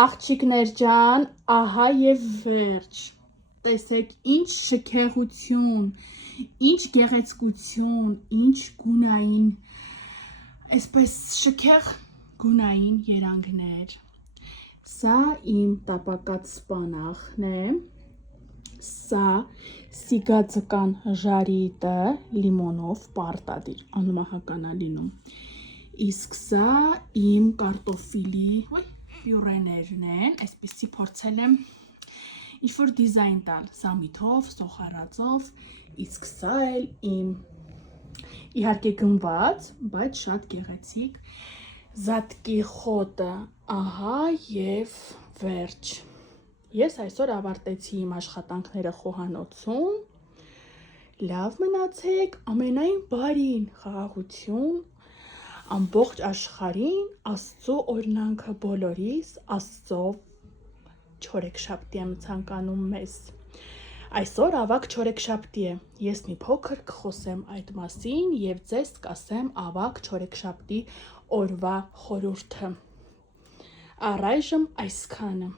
Աղջիկներ ջան, ահա եւ վերջ։ Տեսեք, ինչ շքեղություն, ինչ գեղեցկություն, ինչ գունային, այսպես շքեղ գունային երանգներ։ Սա իմ տապակած սպանախն է, սա սիգաձկան ժարիտը լիմոնով պարտադիր, անմահականա լինում, իսկ սա իմ կարտոֆիլի պյուրեներն են, այսպեսի փորձել եմ ինչ-որ դիզայն տալ, զամիթով, սոխարածով, իսկ սա էլ իմ իհարկե գնված, բայց շատ գեղեցիկ զատկի խոտը, ահա եւ վերջ։ Ես այսօր ավարտեցի իմ աշխատանքները խոհանոցում, լավ մնացեք, ամենայն բարին խաղաղություն, ամբողջ աշխարհին, Աստծո օրհնանքը բոլորիս, Աստծո չորեքշաբթի եմ ցանկանում մեզ։ Այսօր ավագ չորեքշաբթի է, ես մի փոքր կխոսեմ այդ մասին եւ ձեզ կասեմ ավագ չորեքշաբթի օրվա խորհուրդը։ Առայժմ այսքանը։